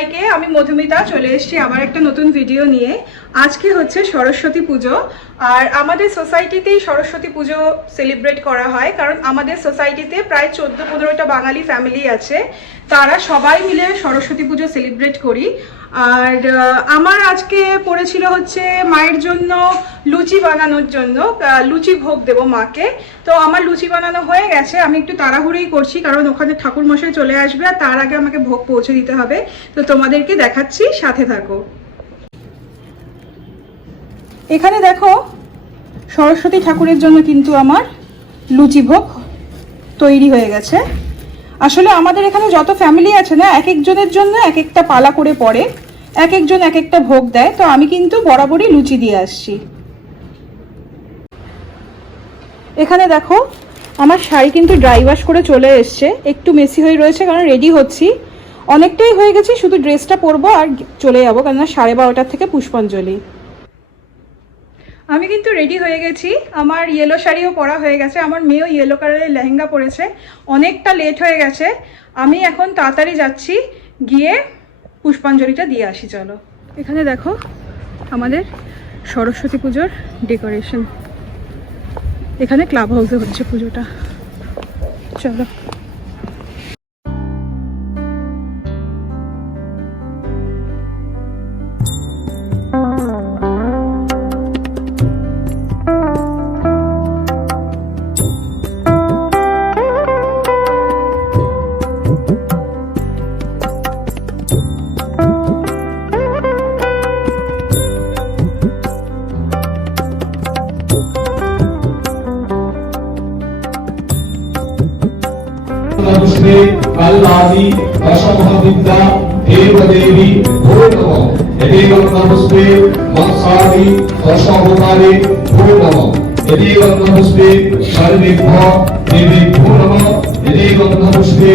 সবাইকে, আমি মধুমিতা চলে এসেছি আবার একটা নতুন ভিডিও নিয়ে। আজকে হচ্ছে সরস্বতী পুজো, আর আমাদের সোসাইটিতেই সরস্বতী পুজো সেলিব্রেট করা হয়, কারণ আমাদের সোসাইটিতে প্রায় 14-15টা বাঙালি ফ্যামিলি আছে, তারা সবাই মিলে সরস্বতী পুজো সেলিব্রেট করি। আর আমার আজকে পড়েছিল হচ্ছে মায়ের জন্য লুচি বানানোর জন্য, লুচি ভোগ দেবো মাকে। তো আমার লুচি বানানো হয়ে গেছে, আমি একটু তাড়াহুড়োই করছি কারণ ওখানে ঠাকুর মশাই চলে আসবে আর তার আগে আমাকে ভোগ পৌঁছে দিতে হবে। তো তোমাদেরকে দেখাচ্ছি, সাথে থাকো। এখানে দেখো সরস্বতী ঠাকুরের জন্য কিন্তু আমার লুচি ভোগ তৈরি হয়ে গেছে। আসলে আমাদের এখানে যত ফ্যামিলি আছে না, এক একজনের জন্য এক একটা পালা করে পড়ে, এক একজন এক একটা ভোগ দেয়। তো আমি কিন্তু বরাবরই লুচি দিয়ে আসছি। এখানে দেখো আমার শাড়ি কিন্তু ড্রাই ওয়াশ করে চলে এসছে, একটু মেসি হয়ে রয়েছে কারণ রেডি হচ্ছি, অনেকটাই হয়ে গেছি, শুধু ড্রেসটা পরবো আর চলে যাবো, কেননা 12:30টার থেকে পুষ্পাঞ্জলি। আমি কিন্তু রেডি হয়ে গেছি, আমার ইয়েলো শাড়িও পরা হয়ে গেছে, আমার মেয়েও ইয়েলো কালারের লেহেঙ্গা পরেছে। অনেকটা লেট হয়ে গেছে, আমি এখন তাড়াতাড়ি যাচ্ছি, গিয়ে পুষ্পাঞ্জলিটা দিয়ে আসি। চলো, এখানে দেখো আমাদের সরস্বতী পুজোর ডেকোরেশন, এখানে ক্লাব হাউসে হচ্ছে পুজোটা। চলো। कल्लादि दशमहाविद्या देवदेवी भो नमः यदेवं नमस्ते वत्सादि दशमहारे भो नमः यदेवं नमस्ते सर्वेभ्यः देवेभ्यो नमः यदेवं नमस्ते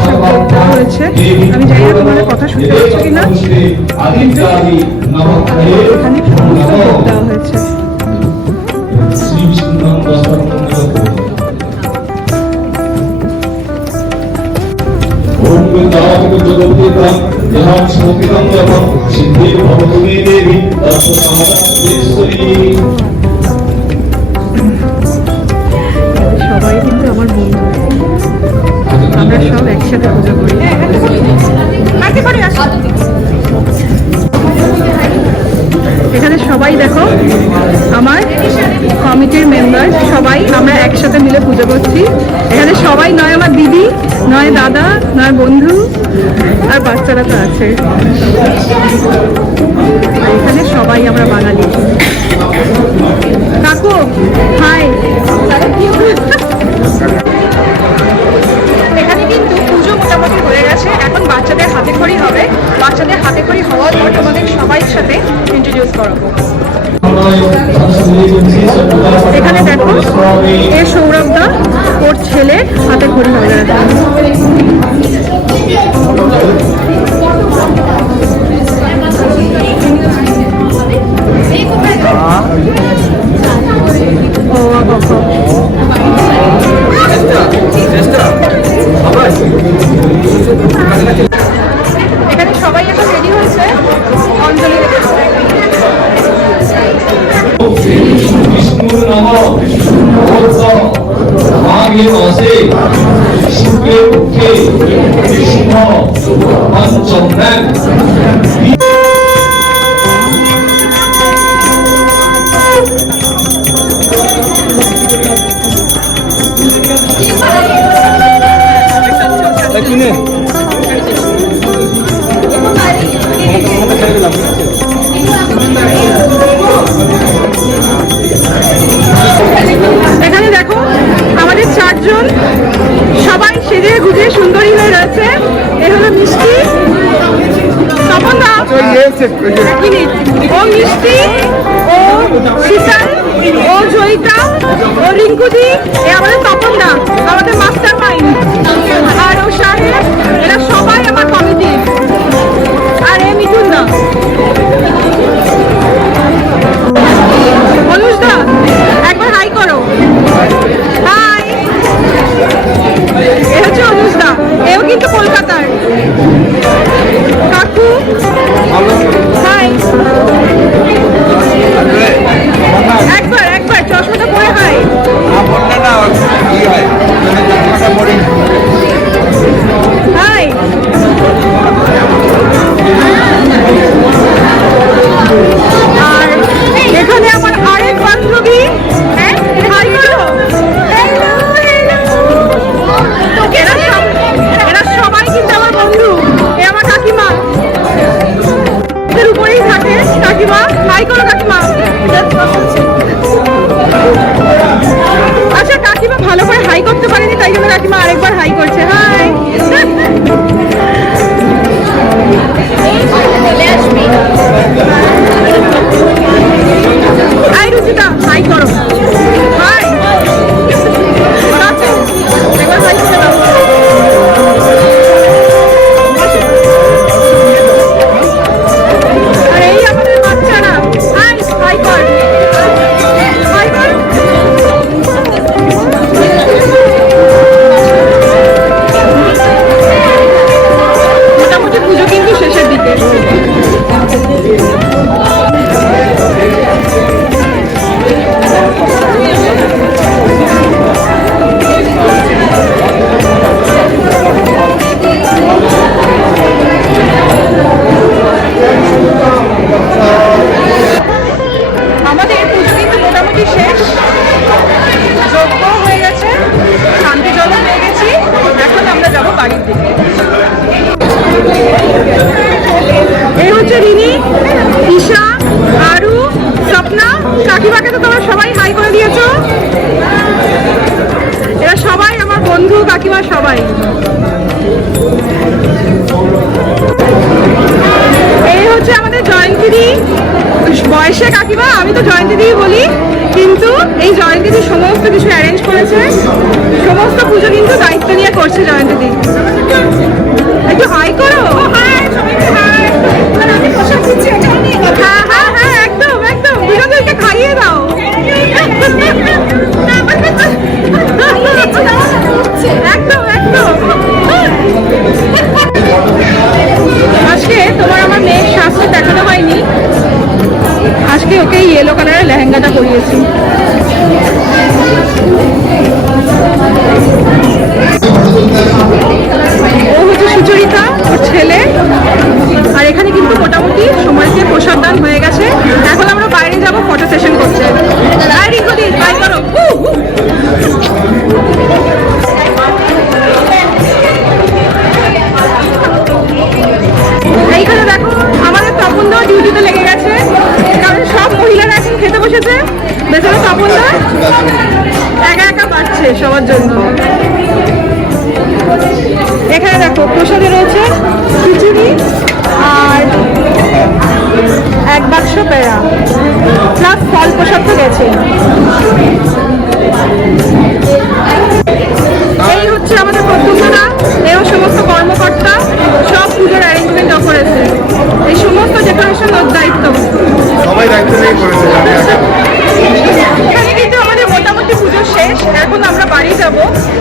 सर्वाभ्यः देवेभ्यो नमः यदेवं नमस्ते आदित्यादि नमः श्री विष्णु दशमहारे সবাই কিন্তু আমার বন্ধু, আমরা সব একসাথে পুজো করি। এখানে সবাই দেখো আমার কমিটির মেম্বার, সবাই আমরা একসাথে মিলে পুজো করছি। এখানে সবাই নয় আমার দিদি, নয় দাদা, নয় বন্ধু, আর বাচ্চারা তো আছে। এখানে সবাই আমরা বাঙালি। কাকু হাই। এখানে কিন্তু পুজো মোটামুটি হয়ে গেছে, এখন বাচ্চাদের হাতে খড়ি হবে। বাচ্চাদের হাতে খড়ি হওয়ার পর তোমাদের সবাই সাথে ইন্ট্রোডিউস করাবো। এখানে দেখো এ সৌরভদা, ওর ছেলের হাতে খড়ি হয়ে গেছে। এখানে সবাই এখন রেডি হয়েছে অঞ্জলি দেবে। विष्णु नमः माघे मासे शुक्ले पक्षे कृष्ण पंचम्यां এখানে দেখো আমাদের 4 জন সবাই সেজে গুজে সুন্দরী হয়ে রয়েছে। এ হলো মিষ্টি, তপন দা, ও মিষ্টি, ও শীতল, ও জয়িতা, ও রিঙ্কুদি, এ আমাদের তপন দা, আমাদের মাস্টার মাইন্ড, আর ও সাহেব, এরা সবাই আমার কমিটি। আর এ মিঠুন দা, অনুজ দা, একবার হাই করো। হাই। এ হচ্ছে অনুজ দা, এও কিন্তু কলকাতার। কাকু কাকিমা সবাই। এই হচ্ছে আমাদের জয়ন্তীদি, বয়সে কাকিমা, আমি তো জয়ন্তীদি বলি, কিন্তু এই জয়ন্তীদি সমস্ত কিছু অ্যারেঞ্জ করেছে, সমস্ত পুজো কিন্তু দায়িত্ব নিয়ে করছে জয়ন্তীদি। একটু হাই করো। হ্যাঁ হ্যাঁ হ্যাঁ, একদম একদম, দুজনদেরকে খাইয়ে দাও। একদম একদম। আজকে তোমার আমার মেয়ের শাস্ত্র দেখানো হয়নি, আজকে ওকে ইয়েলো কালারের লেহেঙ্গাটা পরিয়েছি। ও হচ্ছে সুচরিতা, ওর ছেলে। আর এখানে কিন্তু মোটামুটি সময়কে প্রসাদ দান হয়ে গেছে, এখন আমরা বাইরে যাব ফটো সেশন করতে। এইখানে দেখো আমাদের তপনদা ডিউটিতে লেগে গেছে, কারণ সব মহিলারা এখন খেতে বসেছে, বেচারা তপনদা একা একা পাচ্ছে সবার জন্য। এখানে দেখো প্রসাদে রয়েছে খিচুড়ি আর এক বাক্স পেড়া, প্লাস ফল প্রসাদ তো গেছে। এই হচ্ছে আমাদের প্রদ্যুম্নদা, এও সমস্ত কর্মকর্তা, সব পুজোর অ্যারেঞ্জমেন্ট করেছে, এই সমস্ত ডেকোরেশন ওর দায়িত্ব, সবাই দায়িত্ব নিয়ে করেছে। এখানে কিন্তু আমাদের মোটামুটি পুজো শেষ, এখন আমরা বাড়ি যাব,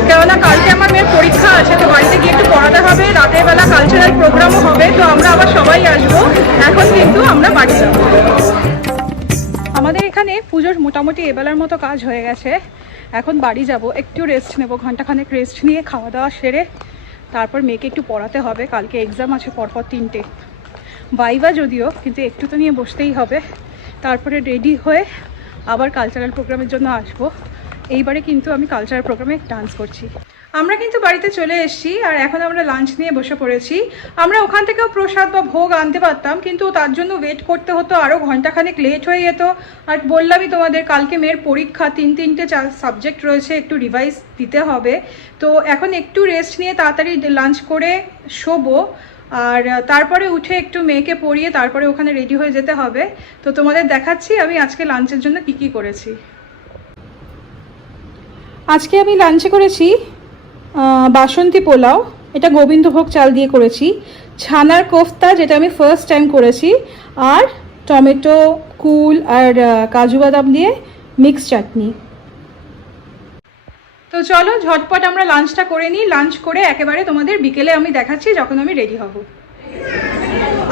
কেননা কালকে আমার মেয়ের পরীক্ষা আছে, তো বাড়িতে গিয়ে একটু পড়াতে হবে, রাতের বেলা কালচারাল প্রোগ্রামও হবে, তো আমরা আবার সবাই আসবো। এখন কিন্তু আমরা বাড়ি যাব। আমাদের এখানে পুজোর মোটামুটি এবেলার মতো কাজ হয়ে গেছে, এখন বাড়ি যাব, একটু রেস্ট নেব, ঘন্টাখানেক রেস্ট নিয়ে খাওয়া দাওয়া সেরে তারপর মেয়েকে একটু পড়াতে হবে, কালকে এক্সাম আছে পরপর 3টে, ভাইভা যদিও, কিন্তু একটু তো নিয়ে বসতেই হবে। তারপরে রেডি হয়ে আবার কালচারাল প্রোগ্রামের জন্য আসবো। এইবারে কিন্তু আমি কালচারাল প্রোগ্রামে ডান্স করছি। আমরা কিন্তু বাড়িতে চলে এসেছি, আর এখন আমরা লাঞ্চ নিয়ে বসে পড়েছি। আমরা ওখান থেকেও প্রসাদ বা ভোগ আনতে পারতাম, কিন্তু তার জন্য ওয়েট করতে হতো, আরও ঘন্টাখানেক লেট হয়ে যেত। আর বললামই তোমাদের, কালকে মেয়ের পরীক্ষা, 3টে সাবজেক্ট রয়েছে, একটু রিভাইজ দিতে হবে। তো এখন একটু রেস্ট নিয়ে তাড়াতাড়ি লাঞ্চ করে শোবো, আর তারপরে উঠে একটু মেয়েকে পড়িয়ে তারপরে ওখানে রেডি হয়ে যেতে হবে। তো তোমাদের দেখাচ্ছি আমি আজকে লাঞ্চের জন্য কি কি করেছি। আজকে আমি লাঞ্চে করেছি বাসন্তী পোলাও, এটা গোবিন্দভোগ চাল দিয়ে করেছি, ছানার কোফতা যেটা আমি ফার্স্ট টাইম করেছি, আর টমেটো, কুল আর কাজু বাদাম দিয়ে মিক্স চাটনি। তো চলো ঝটপট আমরা লাঞ্চটা করে নিই, লাঞ্চ করে একেবারে তোমাদের বিকেলে আমি দেখাচ্ছি যখন আমি রেডি হব।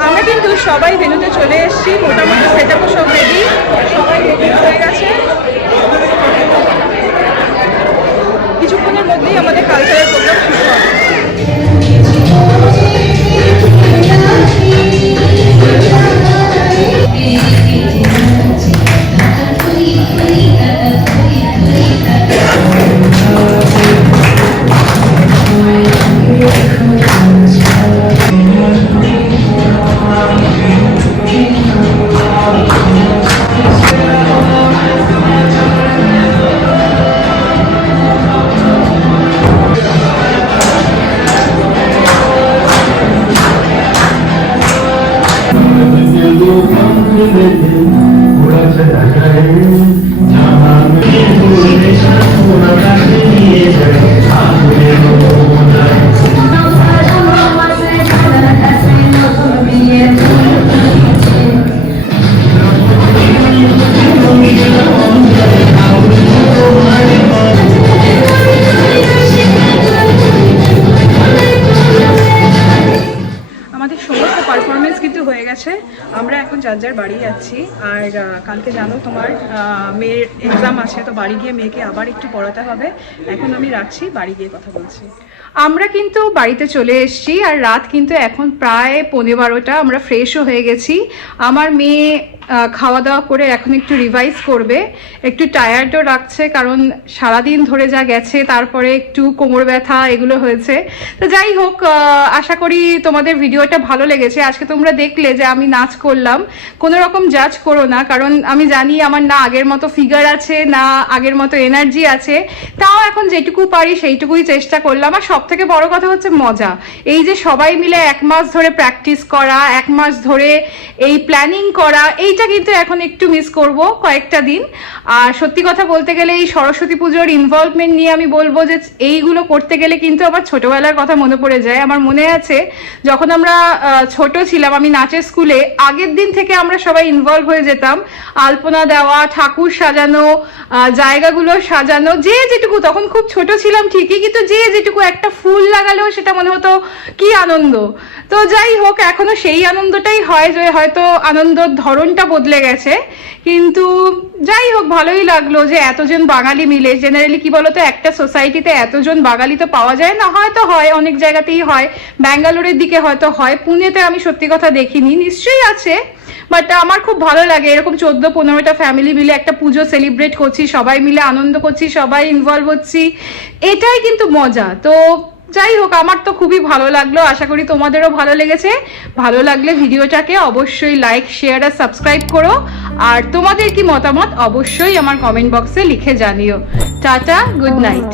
আমরা কিন্তু সবাই ভেন্যুতে চলে এসেছি, মোটামুটি সেটআপও সব রেডি, সবাই রেডি হয়ে গেছে। কিছুক্ষণের মধ্যেই আমাদের কালচারাল প্রোগ্রাম শুরু হবে। আমরা এখন যার যার বাড়ি যাচ্ছি। আর কালকে জানো তোমার মেয়ের এক্সাম আছে, তো বাড়ি গিয়ে মেয়েকে আবার একটু পড়াতে হবে। এখন আমি রাখছি, বাড়ি গিয়ে কথা বলছি। আমরা কিন্তু বাড়িতে চলে এসেছি, আর রাত কিন্তু এখন প্রায় 12:15। আমরা ফ্রেশও হয়ে গেছি। আমার মেয়ে খাওয়া দাওয়া করে এখন একটু রিভাইজ করবে, একটু টায়ার্ডও রাখছে কারণ সারাদিন ধরে যা গেছে, তারপরে একটু কোমর ব্যথা এগুলো হয়েছে। তো যাই হোক, আশা করি তোমাদের ভিডিওটা ভালো লেগেছে। আজকে তোমরা দেখলে যে আমি নাচ করলাম, কোনো রকম জাজ করো না, কারণ আমি জানি আমার না আগের মতো ফিগার আছে না আগের মতো এনার্জি আছে, তাও এখন যেটুকু পারি সেইটুকুই চেষ্টা করলাম। আর সব থেকে বড় কথা হচ্ছে মজা, এই যে সবাই মিলে 1 মাস ধরে প্র্যাকটিস করা, 1 মাস ধরে এই প্ল্যানিং করা, এইটা কিন্তু এখন একটু মিস করব কয়েকটা দিন। আর সত্যি কথা বলতে গেলে এই সরস্বতী পুজোর ইনভলভমেন্ট নিয়ে আমি বলবো যে এইগুলো করতে গেলে কিন্তু আমার ছোটবেলার কথা মনে পড়ে যায়। আমার মনে আছে যখন আমরা ছোট ছিলাম, আমি নাচের স্কুলে আগের দিন থেকে আমরা সবাই ইনভলভ হয়ে যেতাম, আলপনা দেওয়া, ঠাকুর সাজানো, জায়গাগুলো সাজানো, যে যেটুকু, তখন খুব ছোট ছিলাম ঠিকই, কিন্তু যে যেটুকু একটা ফুল লাগালেও সেটা মনে হতো কি আনন্দ। তো যাই হোক, এখনো সেই আনন্দটাই হয়, যে হয়তো আনন্দর ধরনটা বদলে গেছে, কিন্তু যাই হোক ভালোই লাগলো যে এতজন বাঙালি মিলে। জেনারেলি কি বলতো, একটা সোসাইটিতে এতজন বাঙালি তো পাওয়া যায় না, হয়তো হয় অনেক জায়গাতেই হয়, ব্যাঙ্গালোরের দিকে হয়তো হয়, পুনেতে আমি সত্যি কথা দেখিনি, নিশ্চয়ই আছে, বাট আমার খুব ভালো লাগে এরকম 14-15টা ফ্যামিলি মিলে একটা পুজো সেলিব্রেট করছি, সবাই মিলে আনন্দ করছি, সবাই ইনভলভ হচ্ছি, এটাই কিন্তু মজা। তো যাই হোক, আমার তো খুবই ভালো লাগলো, আশা করি তোমাদেরও ভালো লেগেছে। ভালো লাগলে ভিডিওটাকে অবশ্যই লাইক, শেয়ার আর সাবস্ক্রাইব করো, আর তোমাদের কি মতামত অবশ্যই আমার কমেন্ট বক্সে লিখে জানিও। Tata, good night.